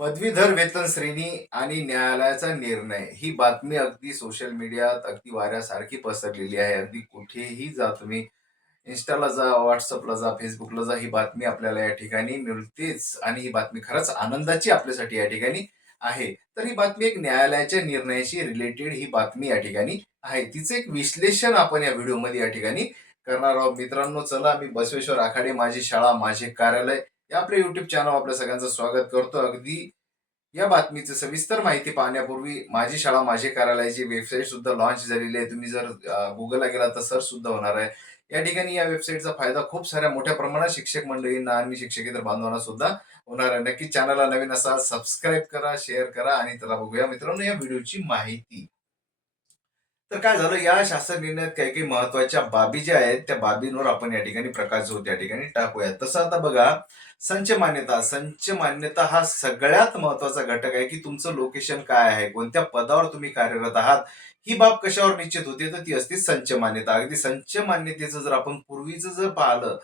पदवीधर वेतन श्रेणी आणि न्यायालयाचा निर्णय ही बातमी अगदी सोशल मीडियात अगदी वाऱ्यासारखी पसरलेली आहे. अगदी कुठेही जा तुम्ही, Instaला जा, WhatsAppला जा, Facebookला जा, ही बातमी आपल्याला या ठिकाणी मिळतेच आणि ही बातमी खरंच आनंदाची आपल्यासाठी या ठिकाणी आहे. तर ही बातमी एक न्यायालयाच्या निर्णयाशी रिलेटेड ही बातमी या ठिकाणी आहे. तिचं एक विश्लेषण आपण या व्हिडिओमध्ये या ठिकाणी करणार आहोत. मित्रांनो, चला, मी बसवेश्वर आखाडे, माझी शाळा माझे कार्यालय या आपल्या YouTube चॅनलवर आपल्या सगळ्यांचं स्वागत करतो. अगदी या बातमीची सविस्तर माहिती पाहण्यापूर्वी माझी शाळा माझे कार्यालयाची वेबसाईट सुद्धा लॉन्च झालेली आहे. तुम्ही जर Googleला गेला तर सर्च सुद्धा होणार आहे. या ठिकाणी या वेबसाईटचा फायदा खूप साऱ्या मोठ्या प्रमाणात शिक्षक मंडळींना आणि शिक्षकेतर बांधवांना सुद्धा होणार आहे. नक्की चॅनलला नवीन असाल, सबस्क्राईब करा, शेअर करा आणि चला बघूया मित्रांनो या व्हिडिओची माहिती. तर काय झालं, या शासन निर्णयात काही काही महत्वाच्या बाबी ज्या आहेत त्या बाबींवर आपण या ठिकाणी प्रकाशझोत या ठिकाणी टाकूया. तसं आता बघा, संच मान्यता हा सगळ्यात महत्वाचा घटक आहे, की तुमचं लोकेशन काय आहे, कोणत्या पदावर तुम्ही कार्यरत आहात, ही बाब कशावर निश्चित होते, तर ती असते संच मान्यता. अगदी संच मान्यतेचं जर आपण पूर्वीचं जर पाहिलं,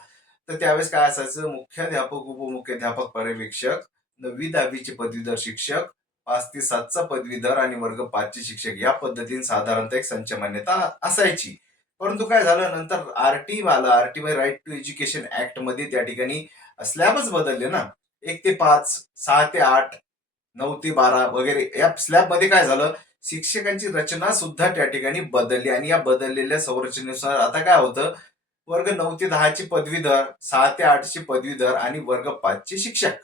तर त्यावेळेस काय असायचं, मुख्याध्यापक, उपमुख्याध्यापक, पर्यवेक्षक, 9वी-10वीचे पदवीधर शिक्षक, 5 ते 7चा पदवीधर आणि वर्ग 5चे शिक्षक, या पद्धतीने साधारणतः एक संच मान्यता असायची. परंतु काय झालं, नंतर आरटी आला. आरटी म्हणजे राईट टू एज्युकेशन ऍक्ट मध्ये त्या ठिकाणी स्लॅबच बदलले ना. 1 ते 5, 6 ते 8, 9 ते 12 वगैरे या स्लॅब मध्ये काय झालं, शिक्षकांची रचना सुद्धा त्या ठिकाणी बदलली आणि या बदललेल्या संरचनेनुसार आता काय होतं, वर्ग 9 ते 10चे पदवीधर, 6 ते 8चे पदवीधर आणि वर्ग 5चे शिक्षक,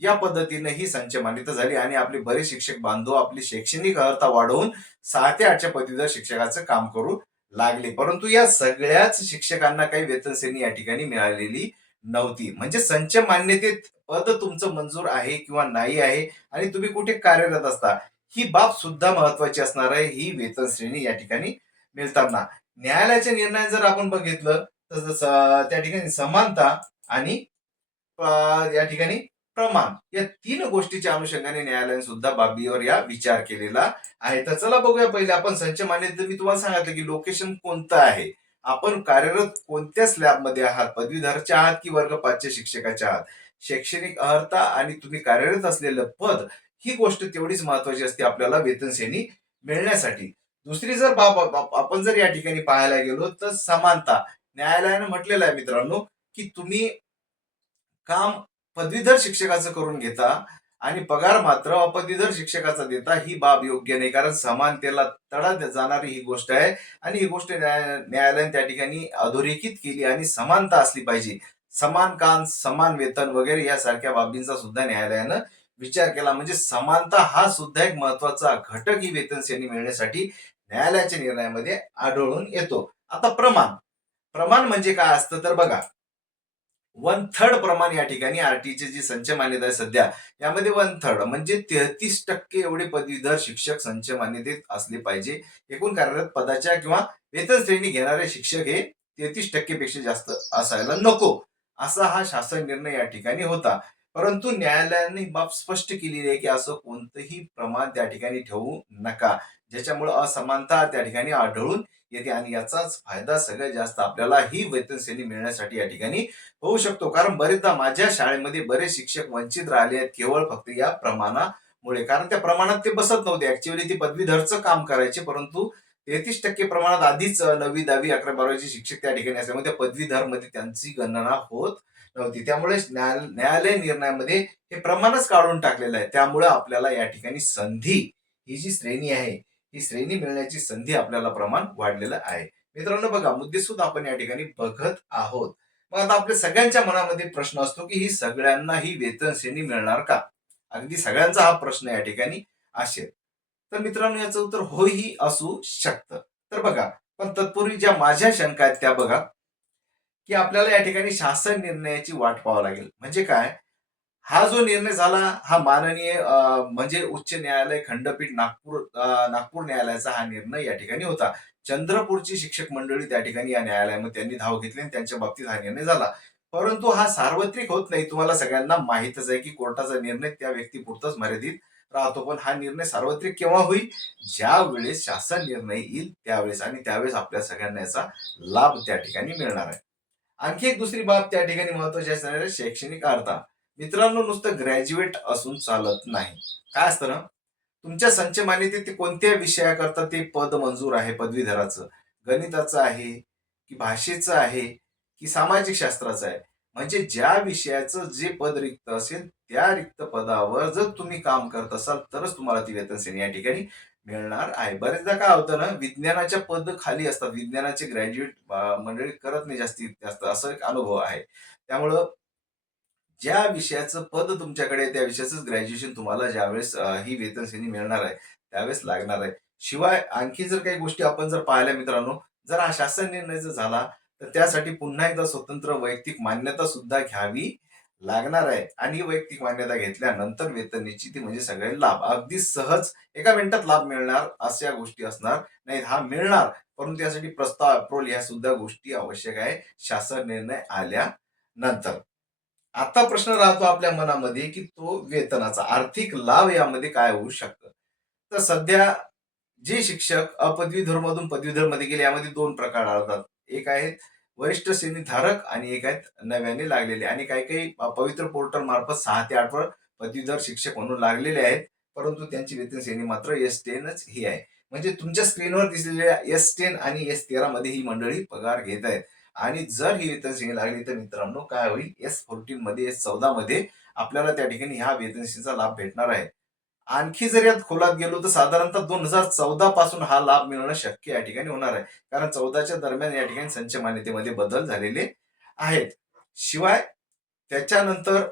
या पद्धतीने ही संच मान्यता झाली आणि आपले बरेच शिक्षक बांधव आपली शैक्षणिक अर्हता वाढवून 6 ते 8च्या पदवीधर शिक्षकाचं काम करू लागले. परंतु या सगळ्याच शिक्षकांना काही वेतन श्रेणी या ठिकाणी मिळालेली नव्हती. म्हणजे संच मान्यतेत पद तुमचं मंजूर आहे किंवा नाही आहे आणि तुम्ही कुठे कार्यरत असता, ही बाब सुद्धा महत्वाची असणार आहे. ही वेतन श्रेणी या ठिकाणी मिळताना न्यायालयाच्या निर्णयात जर आपण बघितलं, तर त्या ठिकाणी समानता आणि अ, या ठिकाणी प्रमाण, या 3 गोष्टीच्या अनुषंगाने न्यायालयाने सुद्धा बाबीवर या विचार केलेला आहे. तर चला बघूया. पहिले आपण संच मान्यतेत मी तुम्हाला सांगितलं की लोकेशन कोणतं आहे, आपण कार्यरत कोणत्या स्लॅबमध्ये आहात, पदवीधरच्या आहात की वर्ग 5च्या शिक्षकाच्या आहात, शैक्षणिक अर्हता आणि तुम्ही कार्यरत असलेलं पद, ही गोष्ट तेवढीच महत्वाची असते आपल्याला वेतन श्रेणी मिळण्यासाठी. दुसरी जर बाब आपण जर या ठिकाणी पाहायला गेलो तर समानता. न्यायालयाने म्हटलेलं आहे मित्रांनो, की तुम्ही काम पदवीधर शिक्षकाचं करून घेता आणि पगार मात्र अपदवीधर शिक्षकाचा देता, ही बाब योग्य नाही. कारण समानतेला तडा जाणारी ही गोष्ट आहे आणि ही गोष्ट न्यायालयाने त्या ठिकाणी अधोरेखित केली आणि समानता असली पाहिजे. समान काम, समान वेतन वगैरे यासारख्या बाबींचा सुद्धा न्यायालयानं विचार केला. म्हणजे समानता हा सुद्धा एक महत्वाचा घटक ही वेतन श्रेणी मिळण्यासाठी न्यायालयाच्या निर्णयामध्ये आढळून येतो. आता प्रमाण. प्रमाण म्हणजे काय असतं, तर बघा, 1/3 प्रमाण या ठिकाणी आरटीचे जी संच मान्यता आहे सध्या, यामध्ये 1/3 म्हणजे 33% एवढे पदवीधर शिक्षक संच मान्यतेत असले पाहिजे. एकूण कार्यरत पदाच्या किंवा वेतन श्रेणी घेणारे शिक्षक हे 33% पेक्षा जास्त असायला नको, असा हा शासन निर्णय या ठिकाणी होता. परंतु न्यायालयाने बाब स्पष्ट केलेली आहे की असं कोणतंही प्रमाण त्या ठिकाणी ठेवू नका, ज्याच्यामुळे असमानता त्या ठिकाणी आढळून येते आणि याचाच फायदा सगळ्यात जास्त आपल्याला ही वेतन श्रेणी मिळण्यासाठी या ठिकाणी होऊ शकतो. कारण बरेचदा माझ्या शाळेमध्ये बरेच शिक्षक वंचित राहिले आहेत केवळ फक्त या प्रमाणामुळे. कारण त्या प्रमाणात ते बसत नव्हते. ऍक्च्युअली ते पदवीधरचं काम करायचे, परंतु 33% प्रमाणात आधीच 9वी, 10वी, 11वी, 12वीचे शिक्षक त्या ठिकाणी असल्यामुळे त्या पदवीधर मध्ये त्यांची गणना होत नव्हती. त्यामुळे न्यायालय निर्णयामध्ये हे प्रमाणच काढून टाकलेलं आहे. त्यामुळे आपल्याला या ठिकाणी संधी, ही जी श्रेणी आहे, ही श्रेणी मिळण्याची संधी आपल्याला प्रमाण वाढलेलं आहे. मित्रांनो बघा, मुद्देसूद आपण या ठिकाणी बघत आहोत. मग आता आपल्या सगळ्यांच्या मनामध्ये प्रश्न असतो की ही सगळ्यांना ही वेतन श्रेणी मिळणार का? अगदी सगळ्यांचा हा प्रश्न या ठिकाणी असेल. तर मित्रांनो, याचं उत्तर होही असू शकतं. तर बघा, पण तत्पूर्वी ज्या माझ्या शंका आहेत त्या बघा, की आपल्याला या ठिकाणी शासन निर्णयाची वाट पाहावं लागेल. म्हणजे काय, हा जो निर्णय झाला हा माननीय म्हणजे उच्च न्यायालय खंडपीठ नागपूर न्यायालयाचा हा निर्णय या ठिकाणी होता. चंद्रपूरची शिक्षक मंडळी त्या ठिकाणी या न्यायालयामध्ये त्यांनी धाव घेतली आणि त्यांच्या बाबतीत हा निर्णय झाला. परंतु हा सार्वत्रिक होत नाही. तुम्हाला सगळ्यांना माहीतच आहे की कोर्टाचा निर्णय त्या व्यक्तीपुरताच मर्यादित राहतो. पण हा निर्णय सार्वत्रिक केव्हा होईल? ज्या वेळेस शासन निर्णय येईल त्यावेळेस, आणि त्यावेळेस आपल्या सगळ्यांना याचा लाभ त्या ठिकाणी मिळणार आहे. आणखी एक दुसरी बाब त्या ठिकाणी महत्वाची असणार आहे, शैक्षणिक अर्हता. मित्रांनो, नुसतं ग्रॅज्युएट असून चालत नाही. काय असतं ना, तुमच्या संच मान्यतेत ते कोणत्या विषयाकरता ते पद मंजूर आहे पदवीधराचं? गणिताचं आहे, की भाषेचं आहे, की सामाजिक शास्त्राचं आहे? म्हणजे ज्या विषयाचं जे पद रिक्त असेल, त्या रिक्त पदावर जर तुम्ही काम करत असाल, तरच तुम्हाला ती वेतन श्रेणी या ठिकाणी मिळणार आहे. बरेचदा काय होतं ना, विज्ञानाच्या पद खाली असतात. विज्ञानाचे ग्रॅज्युएट मंडळी करत नाही जास्तीत जास्त, असा एक अनुभव आहे. त्यामुळं ज्या विषयाचं पद तुमच्याकडे आहे, त्या विषयाचंच ग्रॅज्युएशन तुम्हाला ज्यावेळेस ही वेतन श्रेणी मिळणार आहे, त्यावेळेस लागणार आहे. शिवाय आणखी जर काही गोष्टी आपण जर पाहिल्या मित्रांनो, जर हा शासन निर्णय जर झाला, तर त्यासाठी पुन्हा एकदा स्वतंत्र वैयक्तिक मान्यता सुद्धा घ्यावी लागणार आहे. आणि ही वैयक्तिक मान्यता घेतल्यानंतर वेतन निश्चिती म्हणजे सगळे लाभ अगदी सहज एका मिनिटात लाभ मिळणार अशा गोष्टी असणार नाहीत. हा मिळणार, परंतु त्यासाठी प्रस्ताव अप्रूव्हल ह्या सुद्धा गोष्टी आवश्यक आहे शासन निर्णय आल्यानंतर. आता प्रश्न राहतो आपल्या मनामध्ये, की तो वेतनाचा आर्थिक लाभ यामध्ये काय होऊ शकतं? तर सध्या जे शिक्षक अपदवीधरमधून पदवीधरमध्ये गेले, यामध्ये 2 प्रकार आढळतात. एक आहेत वरिष्ठ श्रेणीधारक आणि एक आहेत नव्याने लागलेले, आणि काही-काही पवित्र पोर्टल मार्फत 6 ते 8 वर पदवीधर शिक्षक म्हणून लागलेले आहेत. परंतु त्यांची वेतन श्रेणी मात्र S10च ही आहे. म्हणजे तुमच्या स्क्रीनवर दिसलेल्या S10 आणि S13 मध्ये ही मंडळी पगार घेत आहेत. आणि जर ही वेतन श्रेणी लागली, तर मित्रांनो काय होईल, S14 मध्ये, S14 मध्ये आपल्याला त्या ठिकाणी ह्या वेतन श्रेणीचा लाभ भेटणार आहे. आणखी जर यात खोलात गेलो, तर साधारणतः 2014 पासून हा लाभ मिळणं शक्य या ठिकाणी होणार आहे. कारण 14च्या दरम्यान या ठिकाणी संच मान्यतेमध्ये बदल झालेले आहेत. शिवाय त्याच्यानंतर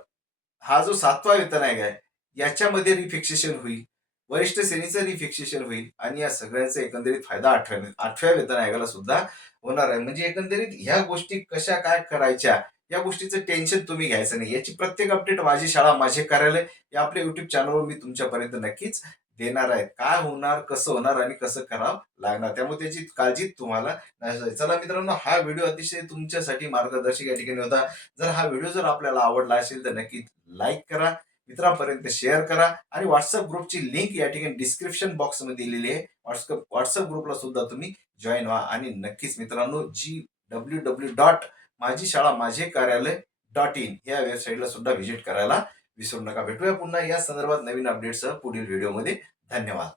हा जो 7वा वेतन आयोग आहे, याच्यामध्ये रिफिक्सेशन होईल. वरिष्ठ श्रेणीचं रिफिक्सेशन होईल आणि या सगळ्याचा एकंदरीत फायदा 8व्या वेतन आयोगाला सुद्धा होणार आहे. म्हणजे एकंदरीत ह्या गोष्टी कशा काय करायच्या, या गोष्टीचं टेन्शन तुम्ही घ्यायचं नाही. याची प्रत्येक अपडेट माझी शाळा माझे कार्यालय या आपल्या YouTube चॅनलवर मी तुमच्यापर्यंत नक्कीच देणार आहे. काय होणार, कसं होणार आणि कसं करावं लागणार. त्यामुळे त्याची काळजी तुम्हाला नाही. चला मित्रांनो, हा व्हिडिओ अतिशय तुमच्यासाठी मार्गदर्शक या ठिकाणी होता. जर हा व्हिडिओ जर आपल्याला आवडला असेल, तर नक्की लाईक करा, मित्रांपर्यंत शेअर करा आणि WhatsApp ग्रुपची लिंक या ठिकाणी डिस्क्रिप्शन बॉक्समध्ये दिलेली आहे. WhatsApp ग्रुपला सुद्धा तुम्ही जॉइन व्हा आणि नक्कीच मित्रांनो, www डॉट माझी शाळा माझे कार्यालय .in या वेबसाईटला सुद्धा व्हिजिट करायला विसरू नका. भेटूया पुन्हा या संदर्भात नवीन अपडेटसह पुढील व्हिडिओमध्ये. धन्यवाद.